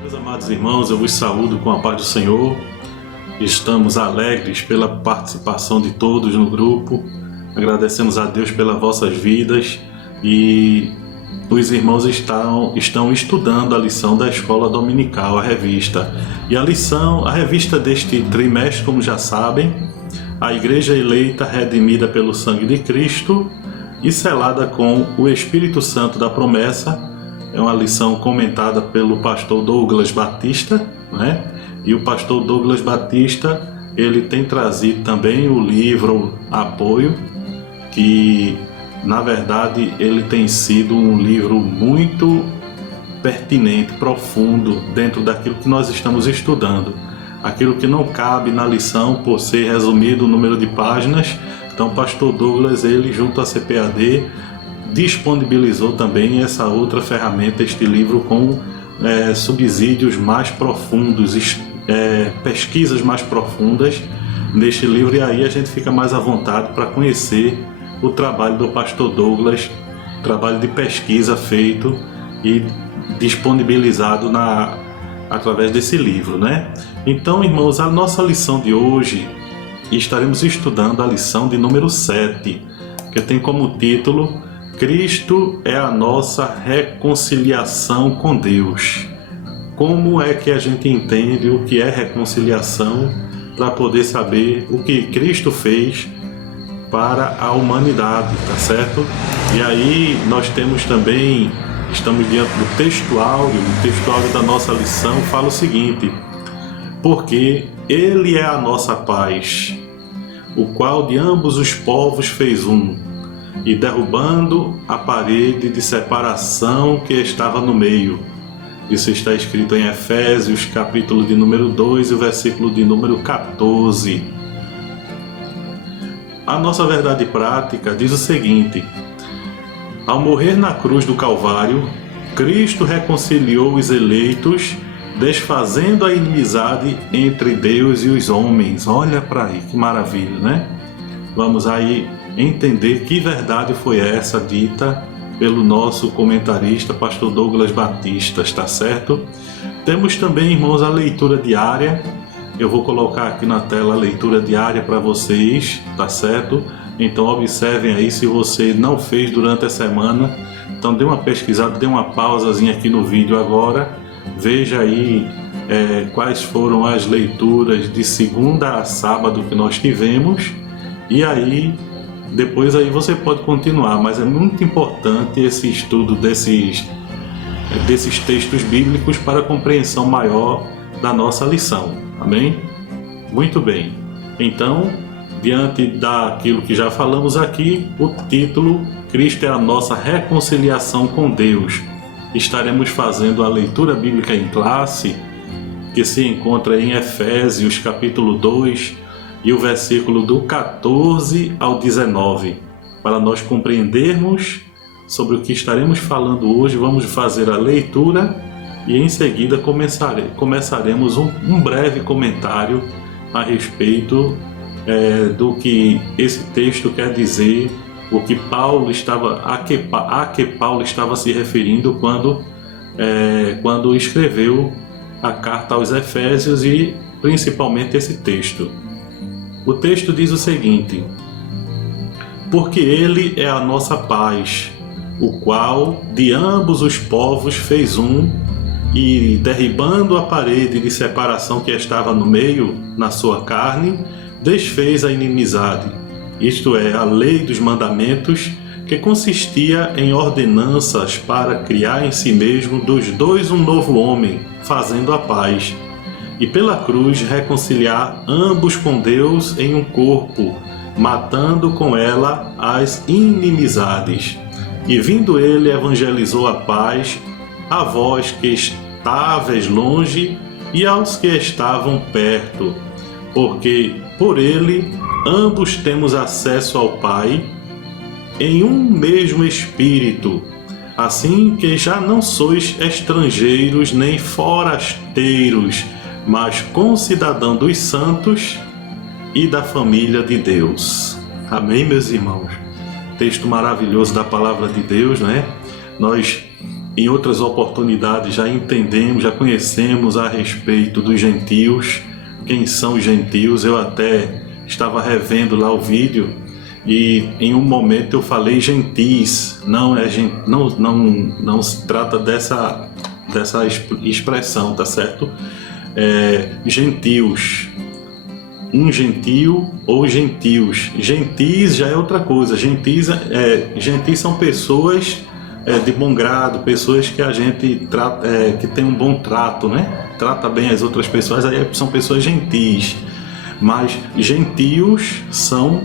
Meus amados irmãos, eu vos saúdo com a paz do Senhor. Estamos alegres pela participação de todos no grupo. Agradecemos a Deus pelas vossas vidas e os irmãos estão estudando a lição da escola dominical, a revista. E a revista deste trimestre, como já sabem, a Igreja Eleita, redimida pelo sangue de Cristo e selada com o Espírito Santo da promessa. É uma lição comentada pelo pastor Douglas Batista, né? E o pastor Douglas Batista, ele tem trazido também o livro Apoio, que na verdade ele tem sido um livro muito pertinente, profundo dentro daquilo que nós estamos estudando. Aquilo que não cabe na lição por ser resumido o número de páginas. Então o pastor Douglas, ele junto à CPAD, disponibilizou também essa outra ferramenta, este livro com subsídios mais profundos, pesquisas mais profundas neste livro, e aí a gente fica mais à vontade para conhecer o trabalho do pastor Douglas, trabalho de pesquisa feito e disponibilizado através desse livro, né? Então, irmãos, a nossa lição de hoje, estaremos estudando a lição de número 7, que tem como título Cristo é a nossa reconciliação com Deus. Como é que a gente entende o que é reconciliação para poder saber o que Cristo fez para a humanidade, tá certo? E aí nós temos também, estamos diante do texto áureo, o texto áureo da nossa lição fala o seguinte: porque Ele é a nossa paz, o qual de ambos os povos fez um, e derrubando a parede de separação que estava no meio. Isso está escrito em Efésios, capítulo de número 2 e o versículo de número 14. A nossa verdade prática diz o seguinte: ao morrer na cruz do Calvário, Cristo reconciliou os eleitos, desfazendo a inimizade entre Deus e os homens. Olha para aí, que maravilha, né? Vamos aí entender que verdade foi essa dita pelo nosso comentarista, pastor Douglas Batista, está certo? Temos também, irmãos, a leitura diária. Eu vou colocar aqui na tela a leitura diária para vocês, tá certo? Então observem aí, se você não fez durante a semana, então dê uma pesquisada, dê uma pausazinha aqui no vídeo agora, veja aí quais foram as leituras de segunda a sábado que nós tivemos, e aí depois aí você pode continuar, mas é muito importante esse estudo desses textos bíblicos para a compreensão maior da nossa lição. Amém? Muito bem. Então, diante daquilo que já falamos aqui, o título Cristo é a nossa reconciliação com Deus. Estaremos fazendo a leitura bíblica em classe, que se encontra em Efésios capítulo 2, e o versículo do 14 ao 19. Para nós compreendermos sobre o que estaremos falando hoje, vamos fazer a leitura e em seguida começaremos um breve comentário a respeito do que esse texto quer dizer, a que Paulo estava se referindo quando escreveu a carta aos Efésios, e principalmente esse texto. O texto diz o seguinte: porque Ele é a nossa paz, o qual de ambos os povos fez um, e derribando a parede de separação que estava no meio, na sua carne, desfez a inimizade, isto é, a lei dos mandamentos, que consistia em ordenanças para criar em si mesmo dos dois um novo homem, fazendo a paz, e pela cruz reconciliar ambos com Deus em um corpo, matando com ela as inimizades. E vindo ele, evangelizou a paz a vós que estáveis longe e aos que estavam perto, porque por ele ambos temos acesso ao Pai em um mesmo Espírito, assim que já não sois estrangeiros nem forasteiros, mas concidadão dos santos e da família de Deus. Amém, meus irmãos? Texto maravilhoso da palavra de Deus, né? Nós, em outras oportunidades, já entendemos, já conhecemos a respeito dos gentios. Quem são os gentios? Eu até estava revendo lá o vídeo e em um momento eu falei gentis. Não se trata dessa expressão, tá certo? Gentios. Um gentio ou gentios. Gentis já é outra coisa. Gentis são pessoas de bom grado, pessoas que a gente trata, que tem um bom trato, né? Trata bem as outras pessoas, aí são pessoas gentis. Mas gentios são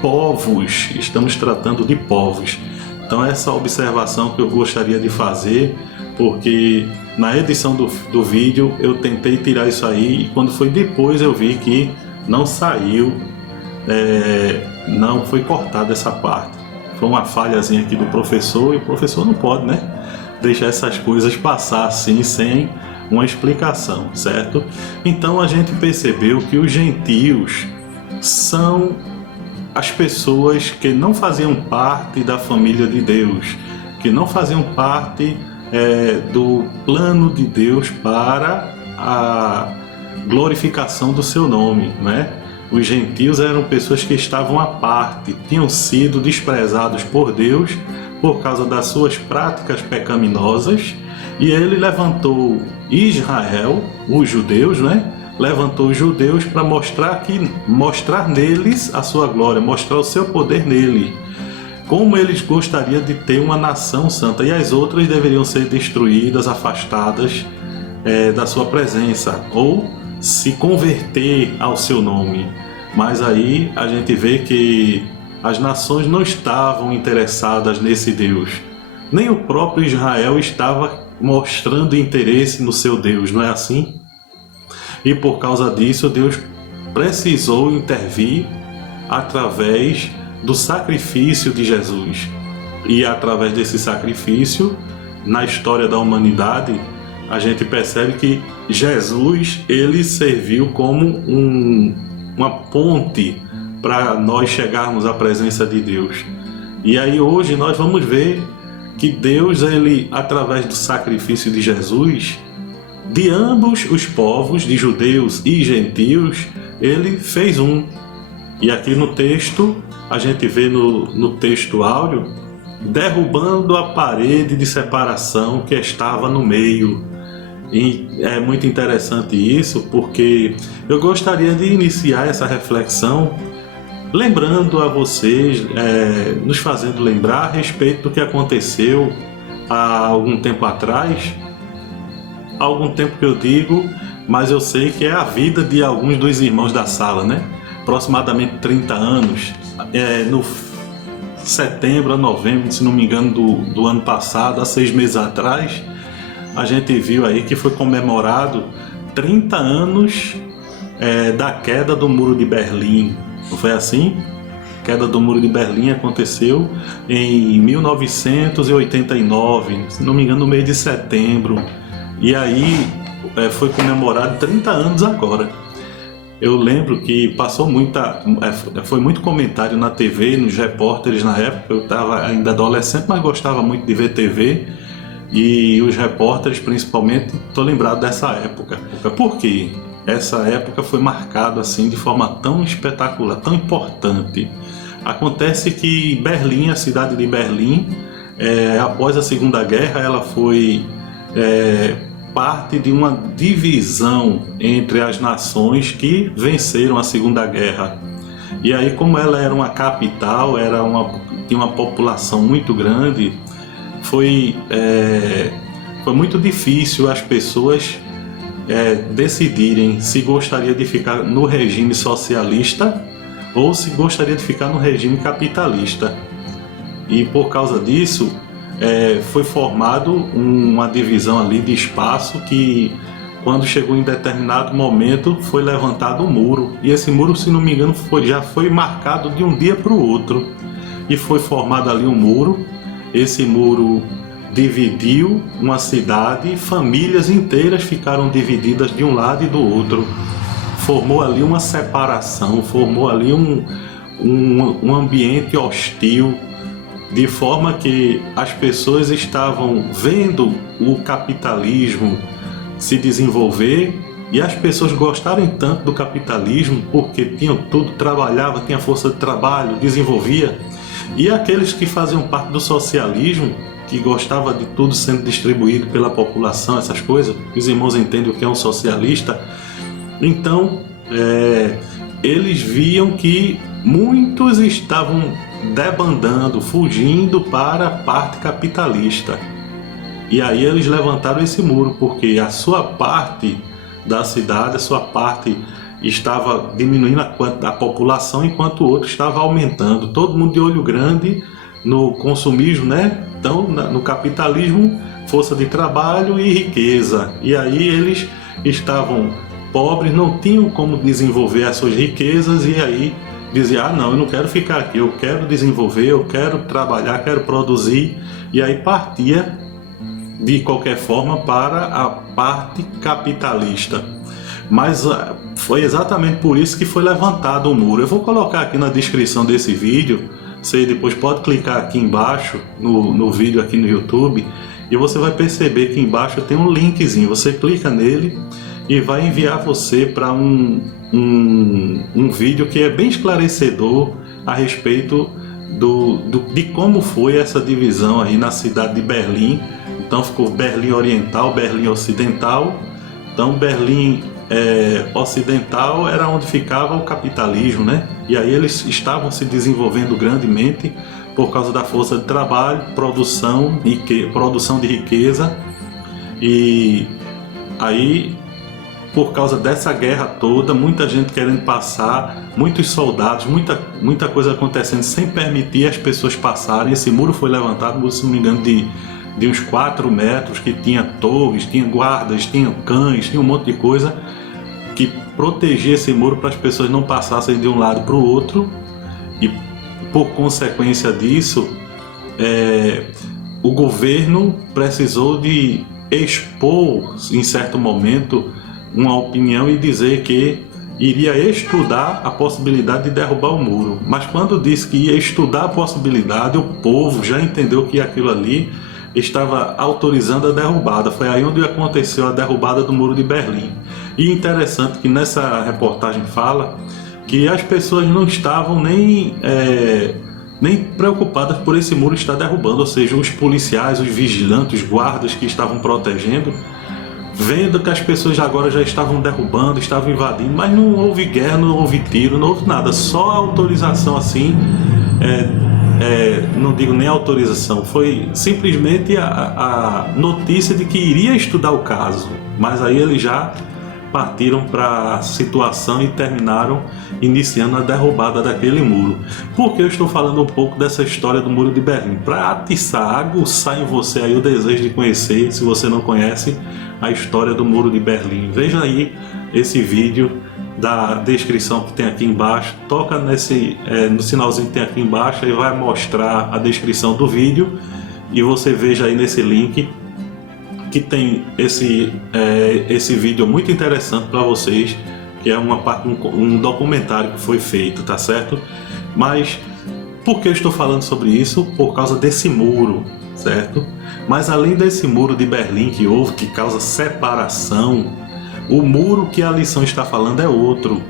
povos, estamos tratando de povos. Então essa observação que eu gostaria de fazer, porque na edição do vídeo eu tentei tirar isso aí e quando foi depois eu vi que não saiu, não foi cortada essa parte. Foi uma falhazinha aqui do professor e o professor não pode, né, deixar essas coisas passar assim sem uma explicação, certo? Então a gente percebeu que os gentios são as pessoas que não faziam parte da família de Deus, que não faziam parte do plano de Deus para a glorificação do seu nome, né? Os gentios eram pessoas que estavam à parte, tinham sido desprezados por Deus por causa das suas práticas pecaminosas, e ele levantou Israel, os judeus, né? Levantou os judeus para mostrar neles a sua glória, mostrar o seu poder nele. Como eles gostariam de ter uma nação santa, e as outras deveriam ser destruídas, afastadas da sua presença, ou se converter ao seu nome. Mas aí a gente vê que as nações não estavam interessadas nesse Deus. Nem o próprio Israel estava mostrando interesse no seu Deus, não é assim? E por causa disso, Deus precisou intervir através do sacrifício de Jesus. E através desse sacrifício, na história da humanidade, a gente percebe que Jesus, ele serviu como uma ponte para nós chegarmos à presença de Deus. E aí hoje nós vamos ver que Deus, ele, através do sacrifício de Jesus, de ambos os povos, de judeus e gentios, ele fez um. E aqui no texto, a gente vê no texto áureo, derrubando a parede de separação que estava no meio. E é muito interessante isso, porque eu gostaria de iniciar essa reflexão lembrando a vocês, nos fazendo lembrar a respeito do que aconteceu há algum tempo atrás. Há algum tempo que eu digo, mas eu sei que é a vida de alguns dos irmãos da sala, né? Aproximadamente 30 anos, no setembro a novembro, se não me engano, do ano passado, há 6 meses atrás, a gente viu aí que foi comemorado 30 anos da queda do Muro de Berlim. Não foi assim? A queda do Muro de Berlim aconteceu em 1989, se não me engano, no mês de setembro. E aí foi comemorado 30 anos agora. Eu lembro que foi muito comentário na TV, nos repórteres na época. Eu estava ainda adolescente, mas gostava muito de ver TV. E os repórteres, principalmente, estou lembrado dessa época. Por quê? Essa época foi marcada assim de forma tão espetacular, tão importante. Acontece que Berlim, a cidade de Berlim, após a Segunda Guerra, ela foi parte de uma divisão entre as nações que venceram a Segunda Guerra. E aí, como ela era uma capital, tinha uma população muito grande, foi muito difícil as pessoas decidirem se gostaria de ficar no regime socialista ou se gostaria de ficar no regime capitalista. E por causa disso, foi formado uma divisão ali de espaço que, quando chegou em determinado momento, foi levantado um muro. E esse muro, se não me engano, já foi marcado de um dia para o outro. E foi formado ali um muro. Esse muro dividiu uma cidade, famílias inteiras ficaram divididas de um lado e do outro. formou ali uma separação, formou ali um ambiente hostil, de forma que as pessoas estavam vendo o capitalismo se desenvolver, e as pessoas gostarem tanto do capitalismo porque tinham tudo, trabalhava, tinha força de trabalho, desenvolvia, e aqueles que faziam parte do socialismo, que gostava de tudo sendo distribuído pela população, essas coisas, os irmãos entendem o que é um socialista, então eles viam que muitos estavam debandando, fugindo para a parte capitalista. E aí eles levantaram esse muro, porque a sua parte da cidade, a sua parte estava diminuindo a população, enquanto o outro estava aumentando. Todo mundo de olho grande no consumismo, né? Então, no capitalismo, força de trabalho e riqueza. E aí eles estavam pobres, não tinham como desenvolver as suas riquezas, e aí diziam, ah não, eu não quero ficar aqui, eu quero desenvolver, eu quero trabalhar, quero produzir, e aí partia de qualquer forma para a parte capitalista. Mas foi exatamente por isso que foi levantado o muro. Eu vou colocar aqui na descrição desse vídeo, você depois pode clicar aqui embaixo no vídeo aqui no YouTube, e você vai perceber que embaixo tem um linkzinho, você clica nele e vai enviar você para um vídeo que é bem esclarecedor a respeito de como foi essa divisão aí na cidade de Berlim. Então ficou Berlim Oriental, Berlim Ocidental. Então Berlim Ocidental era onde ficava o capitalismo, né? E aí eles estavam se desenvolvendo grandemente por causa da força de trabalho, produção de riqueza. E aí, por causa dessa guerra toda, muita gente querendo passar, muitos soldados, muita coisa acontecendo sem permitir as pessoas passarem. Esse muro foi levantado, se não me engano, de uns 4 metros, que tinha torres, tinha guardas, tinha cães, tinha um monte de coisa que protegia esse muro para as pessoas não passassem de um lado para o outro. E por consequência disso, o governo precisou de expor em certo momento uma opinião e dizer que iria estudar a possibilidade de derrubar o muro. Mas quando disse que ia estudar a possibilidade, o povo já entendeu que aquilo ali estava autorizando a derrubada. Foi aí onde aconteceu a derrubada do Muro de Berlim. E interessante que nessa reportagem fala que as pessoas não estavam nem preocupadas por esse muro estar derrubando, ou seja, os policiais, os vigilantes, os guardas que estavam protegendo, vendo que as pessoas agora já estavam derrubando, estavam invadindo, mas não houve guerra, não houve tiro, não houve nada, só a autorização assim, não digo nem autorização, foi simplesmente a notícia de que iria estudar o caso, mas aí eles já partiram para a situação e terminaram iniciando a derrubada daquele muro. Por que eu estou falando um pouco dessa história do Muro de Berlim? Para atiçar, aguçar em você aí o desejo de conhecer, se você não conhece, a história do Muro de Berlim. Veja aí esse vídeo da descrição que tem aqui embaixo, toca no sinalzinho que tem aqui embaixo e vai mostrar a descrição do vídeo, e você veja aí nesse link que tem esse vídeo muito interessante para vocês, que é um documentário que foi feito, tá certo? Mas por que eu estou falando sobre isso? Por causa desse muro, certo? Mas além desse muro de Berlim que houve, que causa separação, o muro que a lição está falando é outro.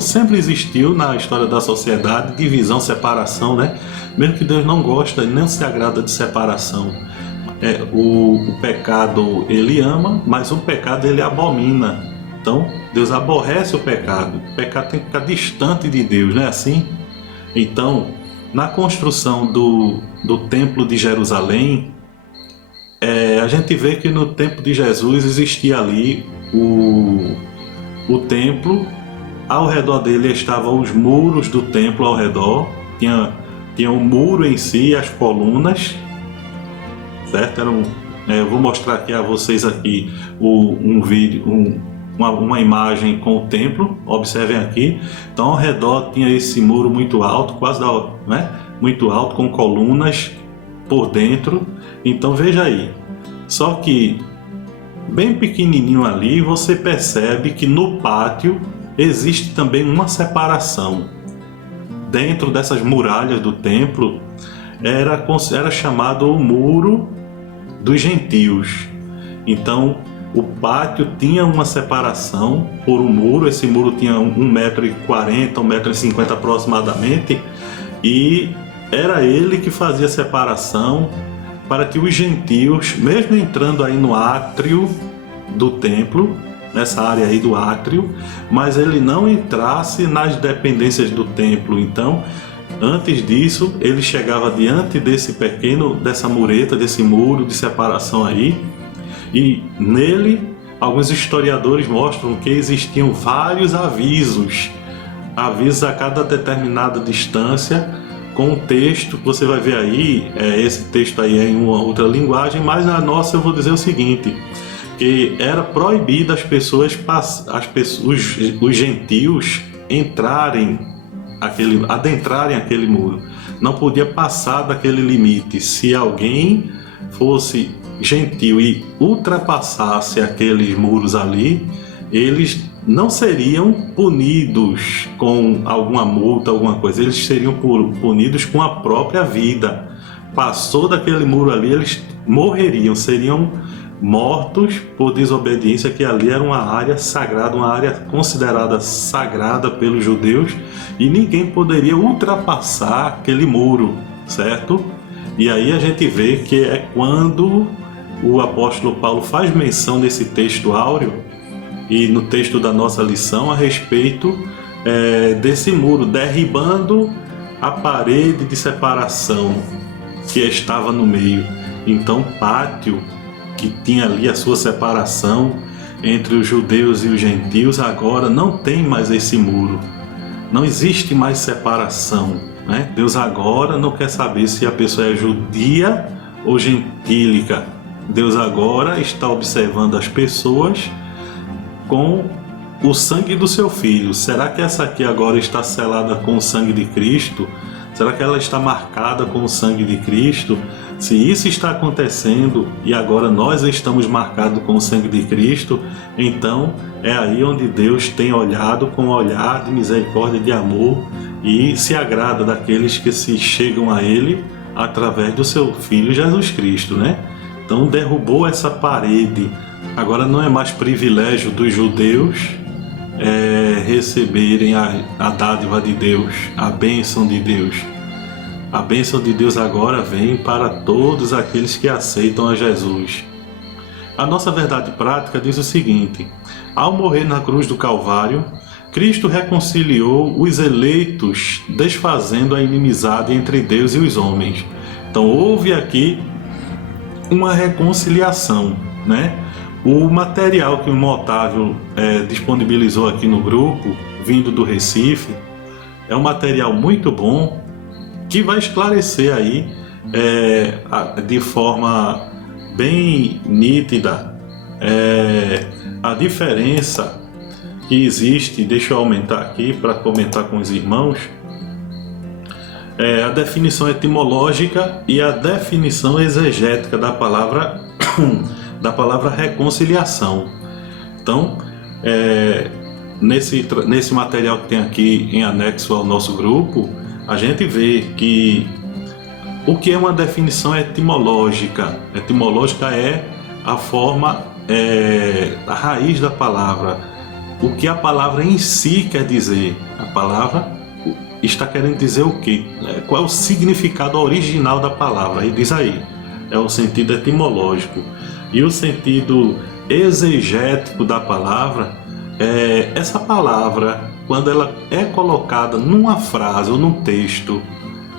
Sempre existiu na história da sociedade divisão, separação, né? Mesmo que Deus não gosta e nem se agrada de separação. O pecado ele ama, mas o pecado ele abomina. Então Deus aborrece o pecado tem que ficar distante de Deus, não é assim? Então, na construção do templo de Jerusalém, a gente vê que no tempo de Jesus existia ali o templo, ao redor dele estavam os muros do templo ao redor, tinha o muro em si, as colunas, certo? Eu vou mostrar aqui a vocês aqui um vídeo, uma imagem com o templo, observem aqui. Então ao redor tinha esse muro muito alto, muito alto, com colunas por dentro. Então veja aí, só que bem pequenininho ali, você percebe que no pátio existe também uma separação. Dentro dessas muralhas do templo era chamado o Muro dos Gentios. Então o pátio tinha uma separação por um muro. Esse muro tinha 1,40 m, 1,50 m aproximadamente, e era ele que fazia a separação para que os gentios, mesmo entrando aí no átrio do templo, nessa área aí do átrio, mas ele não entrasse nas dependências do templo. Então, antes disso, ele chegava diante dessa mureta, desse muro de separação aí, e nele alguns historiadores mostram que existiam vários avisos a cada determinada distância, com um texto que você vai ver aí. Esse texto aí é em uma outra linguagem, mas na nossa eu vou dizer o seguinte, que era proibido os gentios adentrarem aquele muro. Não podia passar daquele limite. Se alguém fosse gentil e ultrapassasse aqueles muros ali, eles não seriam punidos com alguma multa, alguma coisa. Eles seriam punidos com a própria vida. Passou daquele muro ali, eles morreriam, seriam mortos por desobediência, que ali era uma área sagrada, uma área considerada sagrada pelos judeus, e ninguém poderia ultrapassar aquele muro, certo? E aí a gente vê que é quando o apóstolo Paulo faz menção nesse texto áureo e no texto da nossa lição a respeito desse muro, derribando a parede de separação que estava no meio. Então, pátio, que tinha ali a sua separação entre os judeus e os gentios, agora não tem mais esse muro, não existe mais separação, né? Deus agora não quer saber se a pessoa é judia ou gentílica. Deus agora está observando as pessoas com o sangue do seu Filho. Será que essa aqui agora está selada com o sangue de Cristo? Será que ela está marcada com o sangue de Cristo? Se isso está acontecendo e agora nós estamos marcados com o sangue de Cristo, então é aí onde Deus tem olhado com um olhar de misericórdia, de amor, e se agrada daqueles que se chegam a Ele através do seu Filho Jesus Cristo, né? Então derrubou essa parede. Agora não é mais privilégio dos judeus receberem a dádiva de Deus, a bênção de Deus. A bênção de Deus agora vem para todos aqueles que aceitam a Jesus. A nossa verdade prática diz o seguinte: ao morrer na cruz do Calvário, Cristo reconciliou os eleitos, desfazendo a inimizade entre Deus e os homens. Então houve aqui uma reconciliação, né? O material que o irmão Otávio disponibilizou aqui no grupo, vindo do Recife, é um material muito bom, que vai esclarecer aí de forma bem nítida a diferença que existe. Deixa eu aumentar aqui para comentar com os irmãos. A definição etimológica e a definição exegética da palavra reconciliação. Então, nesse material que tem aqui em anexo ao nosso grupo, a gente vê que o que é uma definição etimológica. Etimológica é a forma, a raiz da palavra, o que a palavra em si quer dizer. A palavra está querendo dizer o quê? Qual é o significado original da palavra? Aí diz aí, é o sentido etimológico. E o sentido exegético da palavra é essa palavra, quando ela é colocada numa frase ou num texto,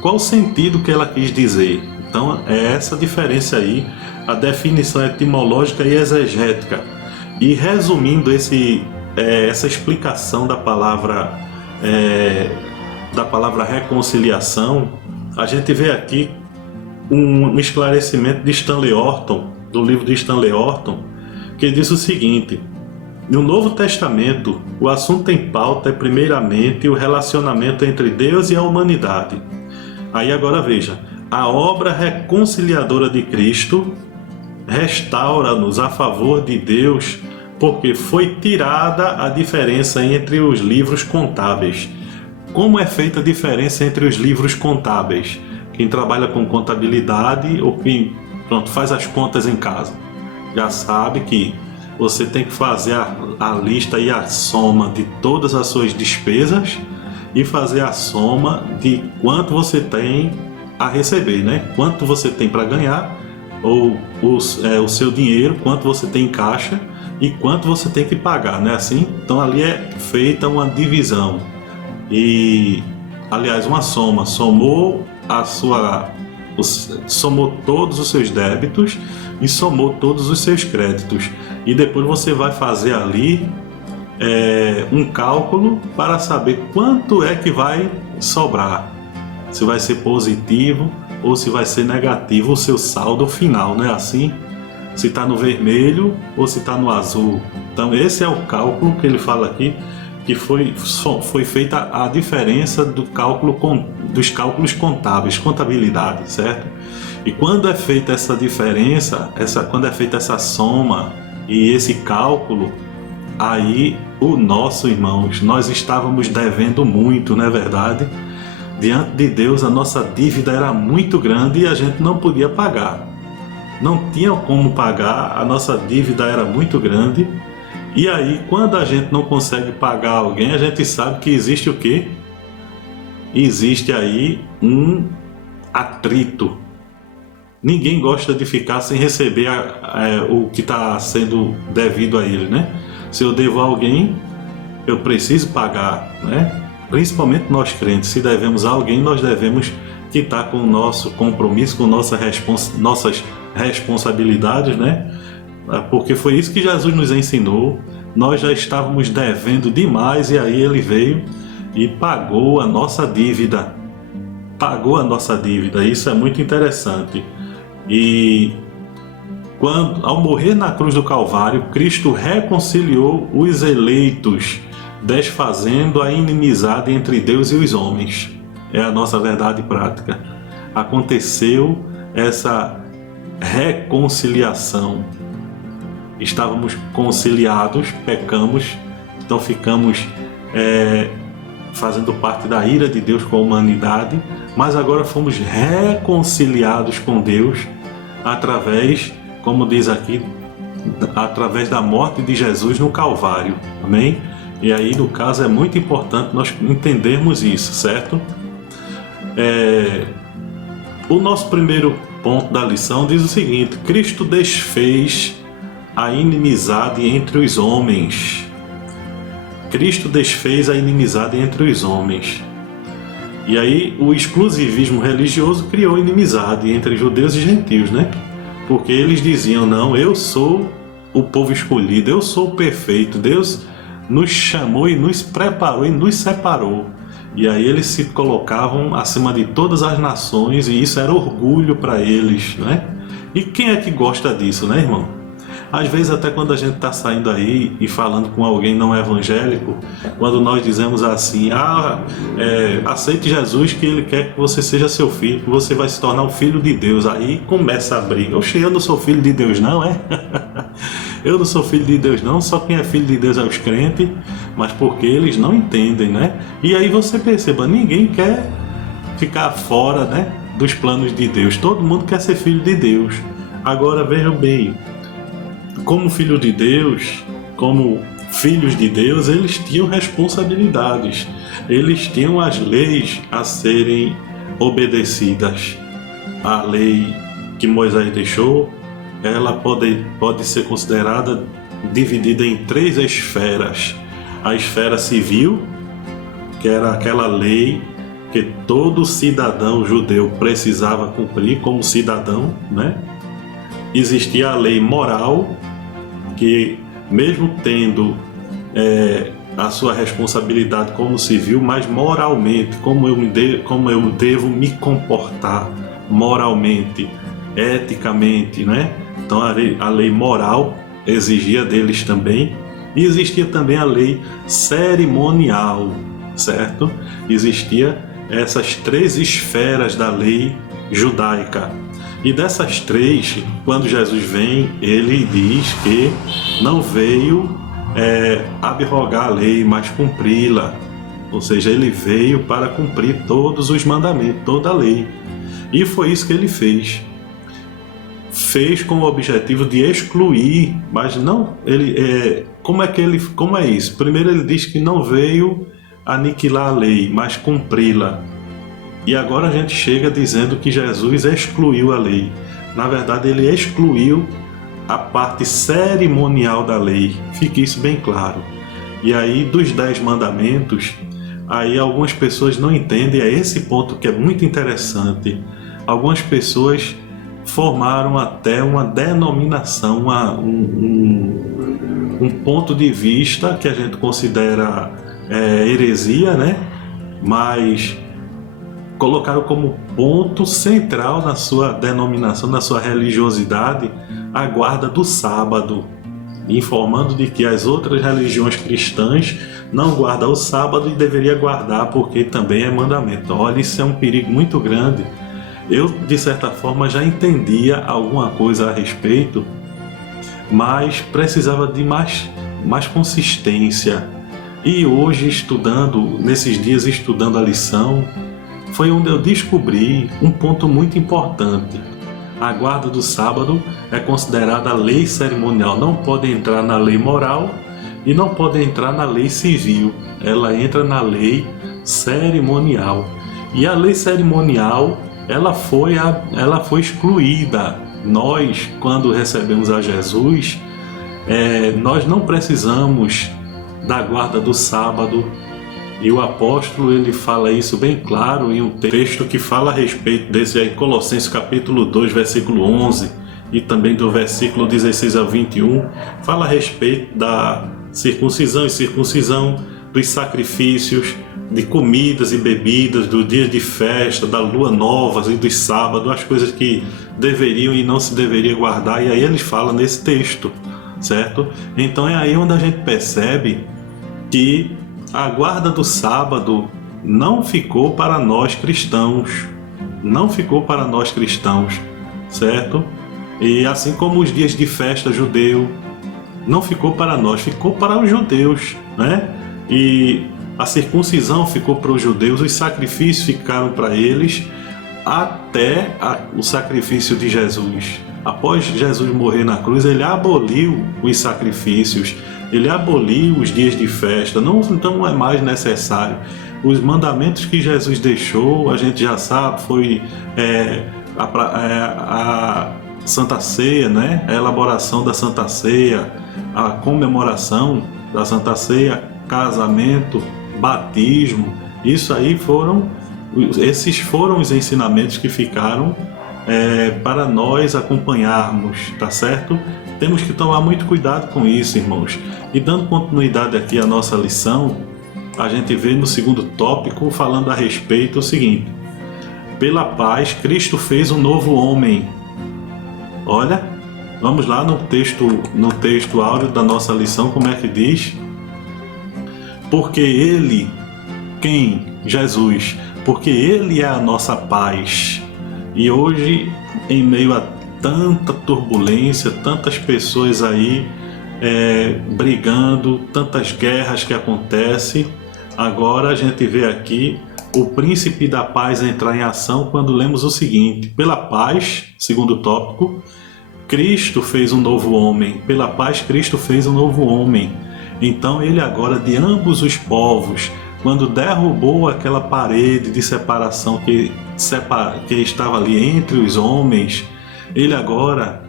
qual o sentido que ela quis dizer. Então é essa diferença aí, a definição etimológica e exegética. E resumindo essa explicação da palavra reconciliação, a gente vê aqui um esclarecimento de Stanley Orton, do livro de Stanley Orton, que diz o seguinte: no Novo Testamento, o assunto em pauta é primeiramente o relacionamento entre Deus e a humanidade. Aí agora veja, a obra reconciliadora de Cristo restaura-nos a favor de Deus, porque foi tirada a diferença entre os livros contábeis. Como é feita a diferença entre os livros contábeis? Quem trabalha com contabilidade ou quem faz as contas em casa já sabe que você tem que fazer a lista e a soma de todas as suas despesas e fazer a soma de quanto você tem a receber, né? Quanto você tem para ganhar, ou o seu dinheiro, quanto você tem em caixa e quanto você tem que pagar, né? Assim, então ali é feita uma divisão e, aliás, uma soma. Somou todos os seus débitos e somou todos os seus créditos, e depois você vai fazer ali um cálculo para saber quanto é que vai sobrar, se vai ser positivo ou se vai ser negativo o seu saldo final, né? Assim, se está no vermelho ou se está no azul. Então esse é o cálculo que ele fala aqui, que foi feita a diferença dos cálculos contábeis, contabilidade, certo? E quando é feita essa diferença, quando é feita essa soma e esse cálculo, aí irmãos, nós estávamos devendo muito, não é verdade? Diante de Deus, a nossa dívida era muito grande e a gente não podia pagar. Não tinha como pagar, a nossa dívida era muito grande. E aí, quando a gente não consegue pagar alguém, a gente sabe que existe o quê? Existe aí um atrito. Ninguém gosta de ficar sem receber o que está sendo devido a ele, né? Se eu devo a alguém, eu preciso pagar, né? Principalmente nós crentes, se devemos a alguém, nós devemos quitar com o nosso compromisso, com nossas responsabilidades, né? Porque foi isso que Jesus nos ensinou. Nós já estávamos devendo demais e aí ele veio e pagou a nossa dívida. Pagou a nossa dívida, isso é muito interessante. E ao morrer na cruz do Calvário, Cristo reconciliou os eleitos, desfazendo a inimizade entre Deus e os homens. É a nossa verdade prática. Aconteceu essa reconciliação. Estávamos conciliados, pecamos, então ficamos fazendo parte da ira de Deus com a humanidade, mas agora fomos reconciliados com Deus através, como diz aqui, através da morte de Jesus no Calvário. Amém? E aí, no caso, é muito importante nós entendermos isso, certo? O nosso primeiro ponto da lição diz o seguinte: Cristo desfez a inimizade entre os homens. Cristo desfez a inimizade entre os homens. E aí o exclusivismo religioso criou inimizade entre judeus e gentios, né? Porque eles diziam: não, eu sou o povo escolhido, eu sou o perfeito, Deus nos chamou e nos preparou e nos separou. E aí eles se colocavam acima de todas as nações e isso era orgulho para eles, né? E quem é que gosta disso, né, irmão? Às vezes até quando a gente está saindo aí e falando com alguém não evangélico, quando nós dizemos assim: aceite Jesus que Ele quer que você seja seu filho, que você vai se tornar o filho de Deus. Aí começa a briga: oxe, eu não sou filho de Deus não, é? Eu não sou filho de Deus não, só quem é filho de Deus é os crentes, mas porque eles não entendem, né? E aí você perceba, ninguém quer ficar fora, né, dos planos de Deus, todo mundo quer ser filho de Deus. Agora vejam bem, como filho de Deus, como filhos de Deus, eles tinham responsabilidades, eles tinham as leis a serem obedecidas. A lei que Moisés deixou, ela pode ser considerada dividida em 3 esferas. A esfera civil, que era aquela lei que todo cidadão judeu precisava cumprir como cidadão, né? Existia a lei moral, que mesmo tendo a sua responsabilidade como civil, mas moralmente, como eu devo me comportar moralmente, eticamente, né? Então a lei moral exigia deles também. E existia também a lei cerimonial, certo? Existia essas 3 esferas da lei judaica. E dessas 3, quando Jesus vem, ele diz que não veio abrogar a lei, mas cumpri-la. Ou seja, ele veio para cumprir todos os mandamentos, toda a lei. E foi isso que ele fez. Fez com o objetivo de excluir, mas não, como é isso? Primeiro ele diz que não veio aniquilar a lei, mas cumpri-la. E agora a gente chega dizendo que Jesus excluiu a lei. Na verdade, ele excluiu a parte cerimonial da lei. Fique isso bem claro. E aí, dos 10 mandamentos, aí algumas pessoas não entendem, é esse ponto que é muito interessante. Algumas pessoas formaram até uma denominação, um ponto de vista que a gente considera heresia, né? Mas colocaram como ponto central na sua denominação, na sua religiosidade, a guarda do sábado, informando de que as outras religiões cristãs não guardam o sábado e deveria guardar porque também é mandamento. Olha, isso é um perigo muito grande. Eu, de certa forma, já entendia alguma coisa a respeito, mas precisava de mais consistência. E hoje, nesses dias estudando a lição, foi onde eu descobri um ponto muito importante. A guarda do sábado é considerada lei cerimonial, não pode entrar na lei moral e não pode entrar na lei civil. Ela entra na lei cerimonial. E a lei cerimonial, ela foi excluída. Nós, quando recebemos a Jesus, nós não precisamos da guarda do sábado. E o apóstolo, ele fala isso bem claro em um texto que fala a respeito desse aí, Colossenses capítulo 2, versículo 11, e também do versículo 16 ao 21, fala a respeito da circuncisão e circuncisão, dos sacrifícios, de comidas e bebidas, do dia de festa, da lua nova e dos sábados, as coisas que deveriam e não se deveria guardar, e aí ele fala nesse texto, certo? Então é aí onde a gente percebe que a guarda do sábado não ficou para nós cristãos, certo? E assim como os dias de festa judeu, não ficou para nós, ficou para os judeus, né? E a circuncisão ficou para os judeus, os sacrifícios ficaram para eles, até o sacrifício de Jesus. Após Jesus morrer na cruz, ele aboliu os sacrifícios, ele aboliu os dias de festa, então não é mais necessário. Os mandamentos que Jesus deixou, a gente já sabe, foi a Santa Ceia, né? A elaboração da Santa Ceia, a comemoração da Santa Ceia, casamento, batismo. Esses foram os ensinamentos que ficaram para nós acompanharmos, tá certo? Temos que tomar muito cuidado com isso, irmãos. E dando continuidade aqui à nossa lição, a gente vê no segundo tópico falando a respeito o seguinte: pela paz, Cristo fez um novo homem. Olha, vamos lá no texto áureo da nossa lição, como é que diz? Porque Ele, quem? Jesus. Porque Ele é a nossa paz. E hoje, em meio a tanta turbulência, tantas pessoas aí brigando, tantas guerras que acontecem, agora a gente vê aqui o príncipe da paz entrar em ação quando lemos o seguinte: pela paz, segundo o tópico, Cristo fez um novo homem. Pela paz, Cristo fez um novo homem. Então ele agora, de ambos os povos, quando derrubou aquela parede de separação que estava ali entre os homens, ele agora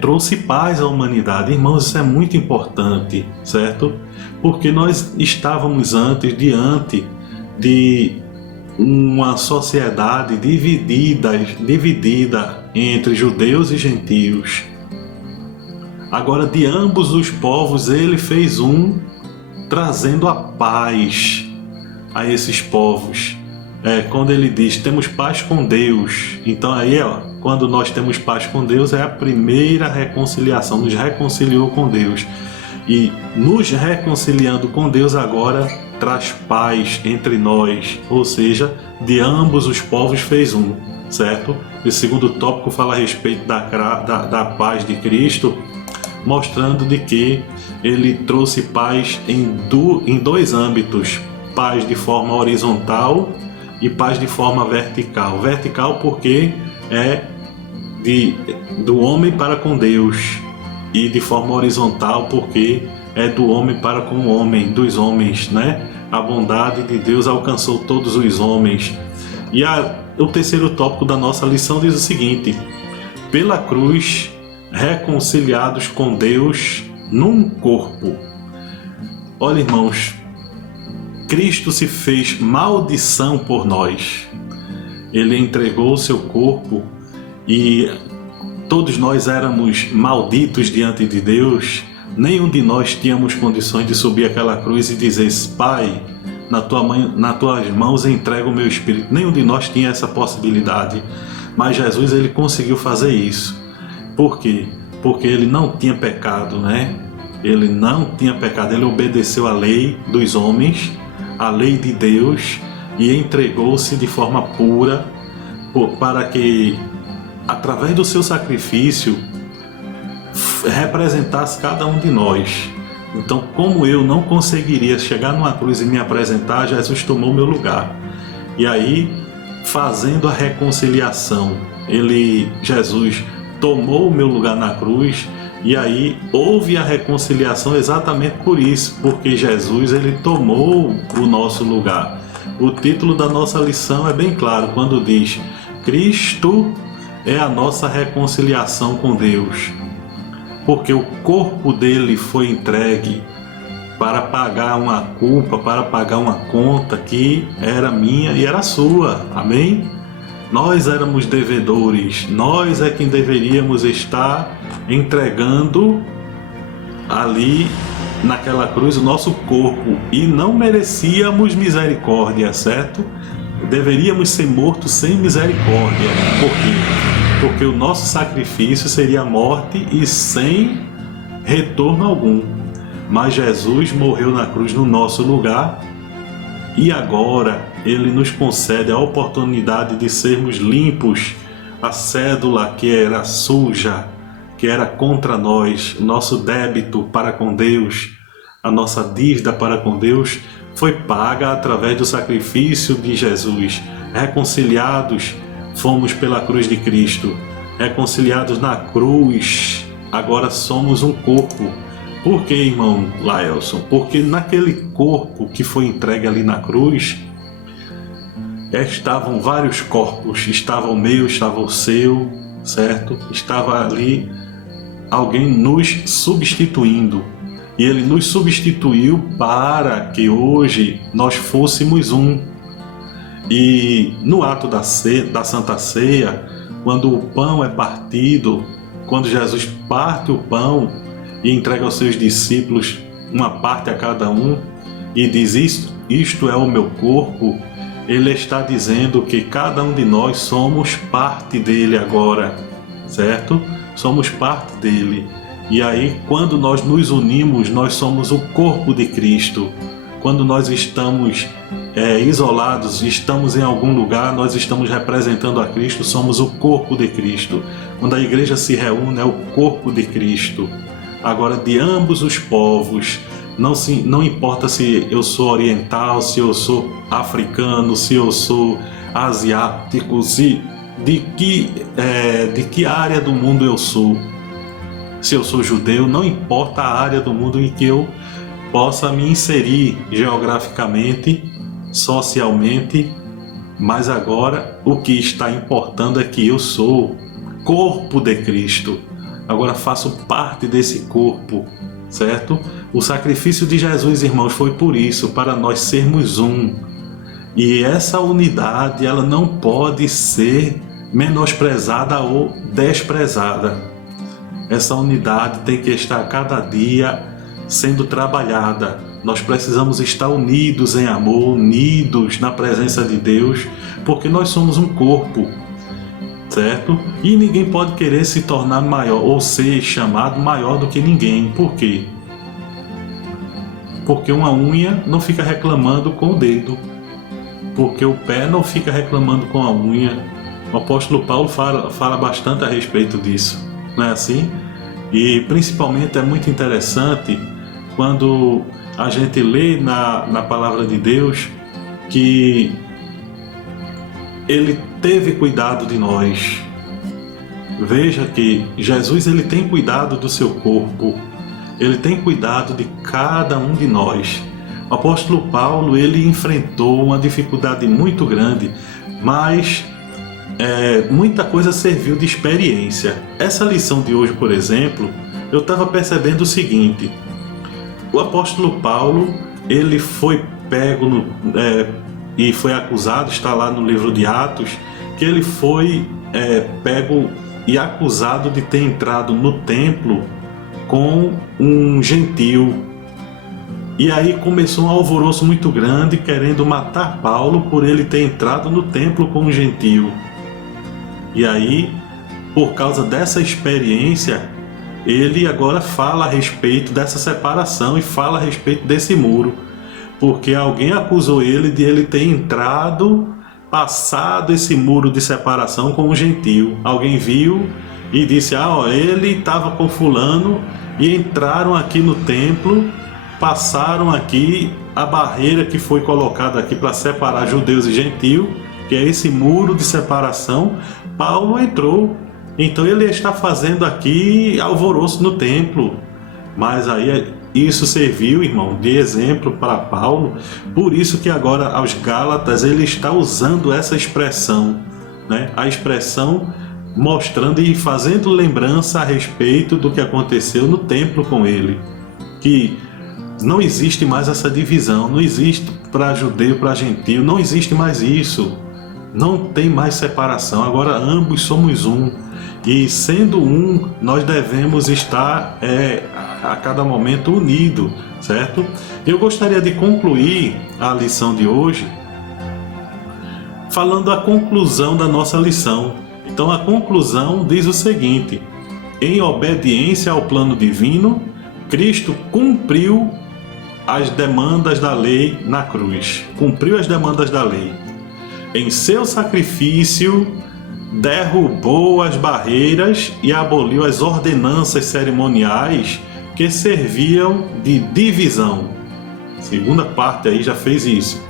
trouxe paz à humanidade. Irmãos, isso é muito importante, certo? Porque nós estávamos antes diante de uma sociedade dividida entre judeus e gentios. Agora, de ambos os povos, ele fez trazendo a paz a esses povos. Quando ele diz, temos paz com Deus. Então aí, quando nós temos paz com Deus, é a primeira reconciliação, nos reconciliou com Deus. E nos reconciliando com Deus agora, traz paz entre nós, ou seja, de ambos os povos fez um, certo? O segundo tópico fala a respeito da paz de Cristo, mostrando de que ele trouxe paz em dois âmbitos, paz de forma horizontal e paz de forma vertical. Vertical porque é do homem para com Deus, e de forma horizontal porque é do homem para com o homem, dos homens, né? A bondade de Deus alcançou todos os homens. E o terceiro tópico da nossa lição diz o seguinte: pela cruz, reconciliados com Deus num corpo. Olha, irmãos, Cristo se fez maldição por nós. Ele entregou o seu corpo e todos nós éramos malditos diante de Deus. Nenhum de nós tínhamos condições de subir aquela cruz e dizer: Pai, nas tuas mãos entrego o meu espírito. Nenhum de nós tinha essa possibilidade. Mas Jesus, ele conseguiu fazer isso. Por quê? Porque ele não tinha pecado, né? Ele não tinha pecado. Ele obedeceu à lei dos homens, à lei de Deus, e entregou-se de forma pura para que, através do seu sacrifício, representasse cada um de nós. Então, como eu não conseguiria chegar numa cruz e me apresentar, Jesus tomou meu lugar. E aí, fazendo a reconciliação, Jesus tomou o meu lugar na cruz, e aí houve a reconciliação exatamente por isso, porque Jesus, ele tomou o nosso lugar. O título da nossa lição é bem claro quando diz: Cristo é a nossa reconciliação com Deus, porque o corpo dele foi entregue para pagar uma culpa, para pagar uma conta que era minha e era sua. Amém? Nós éramos devedores, nós é quem deveríamos estar entregando ali naquela cruz o nosso corpo, e não merecíamos misericórdia, certo? Deveríamos ser mortos sem misericórdia. Por quê? Porque o nosso sacrifício seria morte e sem retorno algum. Mas Jesus morreu na cruz no nosso lugar, e agora ele nos concede a oportunidade de sermos limpos. A cédula que era suja, que era contra nós, nosso débito para com Deus, a nossa dívida para com Deus, foi paga através do sacrifício de Jesus. Reconciliados fomos pela cruz de Cristo, reconciliados na cruz, agora somos um corpo. Por que, irmão Laelson? Porque naquele corpo que foi entregue ali na cruz, estavam vários corpos, estava o meu, estava o seu, certo? Estava ali alguém nos substituindo, e ele nos substituiu para que hoje nós fôssemos um. E no ato da Santa Ceia, quando o pão é partido, quando Jesus parte o pão e entrega aos seus discípulos uma parte a cada um e diz: isto é o meu corpo, ele está dizendo que cada um de nós somos parte dele agora, certo? Somos parte dele. E aí, quando nós nos unimos, nós somos o corpo de Cristo. Quando nós estamos isolados, estamos em algum lugar, nós estamos representando a Cristo, somos o corpo de Cristo. Quando a igreja se reúne, é o corpo de Cristo. Agora, de ambos os povos, não importa se eu sou oriental, se eu sou africano, se eu sou asiático, de que área do mundo eu sou. Se eu sou judeu, não importa a área do mundo em que eu possa me inserir geograficamente, socialmente, mas agora o que está importando é que eu sou corpo de Cristo. Agora faço parte desse corpo, certo? O sacrifício de Jesus, irmãos, foi por isso, para nós sermos um. E essa unidade, ela não pode ser menosprezada ou desprezada. Essa unidade tem que estar cada dia sendo trabalhada. Nós precisamos estar unidos em amor, unidos na presença de Deus, porque nós somos um corpo, certo? E ninguém pode querer se tornar maior ou ser chamado maior do que ninguém. Por quê? Porque uma unha não fica reclamando com o dedo, porque o pé não fica reclamando com a unha. O apóstolo Paulo fala bastante a respeito disso, não é assim? E principalmente é muito interessante quando a gente lê na palavra de Deus que Ele teve cuidado de nós. Veja que Jesus ele tem cuidado do seu corpo, Ele tem cuidado de cada um de nós. O apóstolo Paulo ele enfrentou uma dificuldade muito grande, mas muita coisa serviu de experiência. Essa lição de hoje, por exemplo, eu estava percebendo o seguinte: o apóstolo Paulo ele foi pego e foi acusado, está lá no livro de Atos, que ele foi pego e acusado de ter entrado no templo com um gentil. E aí começou um alvoroço muito grande querendo matar Paulo por ele ter entrado no templo com um gentil. E aí, por causa dessa experiência, ele agora fala a respeito dessa separação e fala a respeito desse muro, porque alguém acusou ele de ele ter entrado, passado esse muro de separação com um gentil. Alguém viu e disse: ele estava com fulano e entraram aqui no templo, passaram aqui a barreira que foi colocada aqui para separar judeus e gentios, que é esse muro de separação. Paulo entrou, então ele está fazendo aqui alvoroço no templo. Mas aí isso serviu, irmão, de exemplo para Paulo. Por isso que agora aos Gálatas ele está usando essa expressão, né? A expressão mostrando e fazendo lembrança a respeito do que aconteceu no templo com ele, que não existe mais essa divisão, não existe para judeu, para gentio, não existe mais isso, não tem mais separação, agora ambos somos um, e sendo um, nós devemos estar a cada momento unidos, certo? Eu gostaria de concluir a lição de hoje falando a conclusão da nossa lição. Então a conclusão diz o seguinte: em obediência ao plano divino, Cristo cumpriu as demandas da lei na cruz. Cumpriu as demandas da lei. Em seu sacrifício, derrubou as barreiras e aboliu as ordenanças cerimoniais que serviam de divisão. Segunda parte aí já fez isso.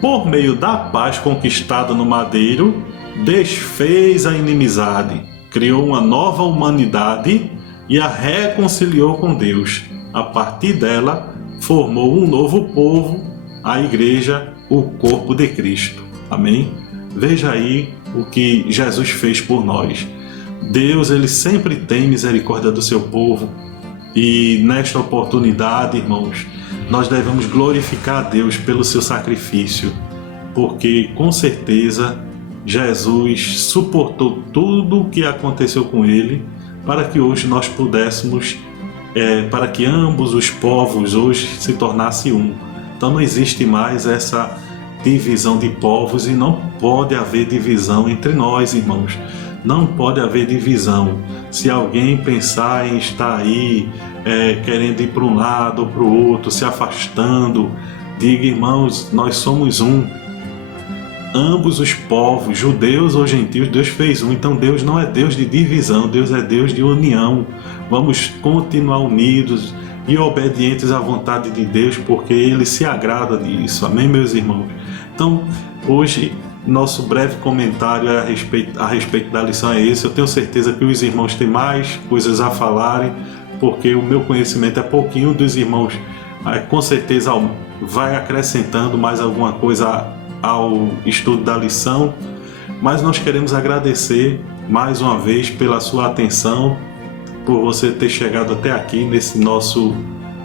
Por meio da paz conquistada no madeiro, desfez a inimizade, criou uma nova humanidade e a reconciliou com Deus. A partir dela, formou um novo povo, a Igreja, o corpo de Cristo. Amém? Veja aí o que Jesus fez por nós. Deus, ele sempre tem misericórdia do seu povo. E nesta oportunidade, irmãos, nós devemos glorificar a Deus pelo seu sacrifício, porque com certeza Jesus suportou tudo o que aconteceu com ele para que hoje nós pudéssemos para que ambos os povos hoje se tornassem um. Então não existe mais essa divisão de povos e não pode haver divisão entre nós, irmãos. Não pode haver divisão. Se alguém pensar em estar aí querendo ir para um lado ou para o outro, se afastando, diga: irmãos, nós somos um. Ambos os povos, judeus ou gentios, Deus fez um. Então Deus não é Deus de divisão, Deus é Deus de união. Vamos continuar unidos e obedientes à vontade de Deus, porque Ele se agrada disso. Amém, meus irmãos? Então, hoje, nosso breve comentário a respeito da lição é esse. Eu tenho certeza que os irmãos têm mais coisas a falarem, porque o meu conhecimento é pouquinho, dos irmãos com certeza vai acrescentando mais alguma coisa ao estudo da lição, mas nós queremos agradecer mais uma vez pela sua atenção, por você ter chegado até aqui nesse nosso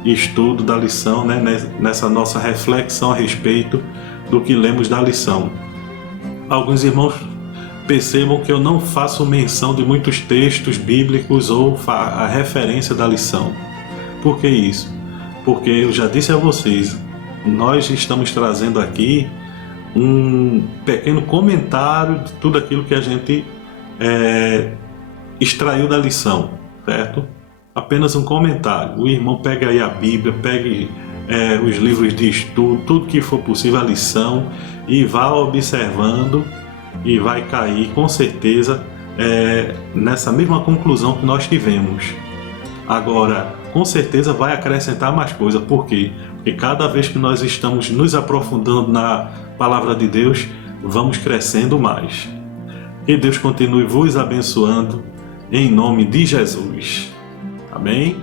estudo da lição, né? Nessa nossa reflexão a respeito do que lemos da lição. Alguns irmãos percebam que eu não faço menção de muitos textos bíblicos ou a referência da lição. Por que isso? Porque eu já disse a vocês, nós estamos trazendo aqui um pequeno comentário de tudo aquilo que a gente extraiu da lição, certo? apenas um comentário. O irmão pega aí a Bíblia, pegue os livros de estudo, tudo que for possível, a lição, e vá observando e vai cair com certeza nessa mesma conclusão que nós tivemos. Agora, com certeza vai acrescentar mais coisa. Por quê? Porque cada vez que nós estamos nos aprofundando na palavra de Deus, vamos crescendo mais. Que Deus continue vos abençoando, em nome de Jesus. Amém?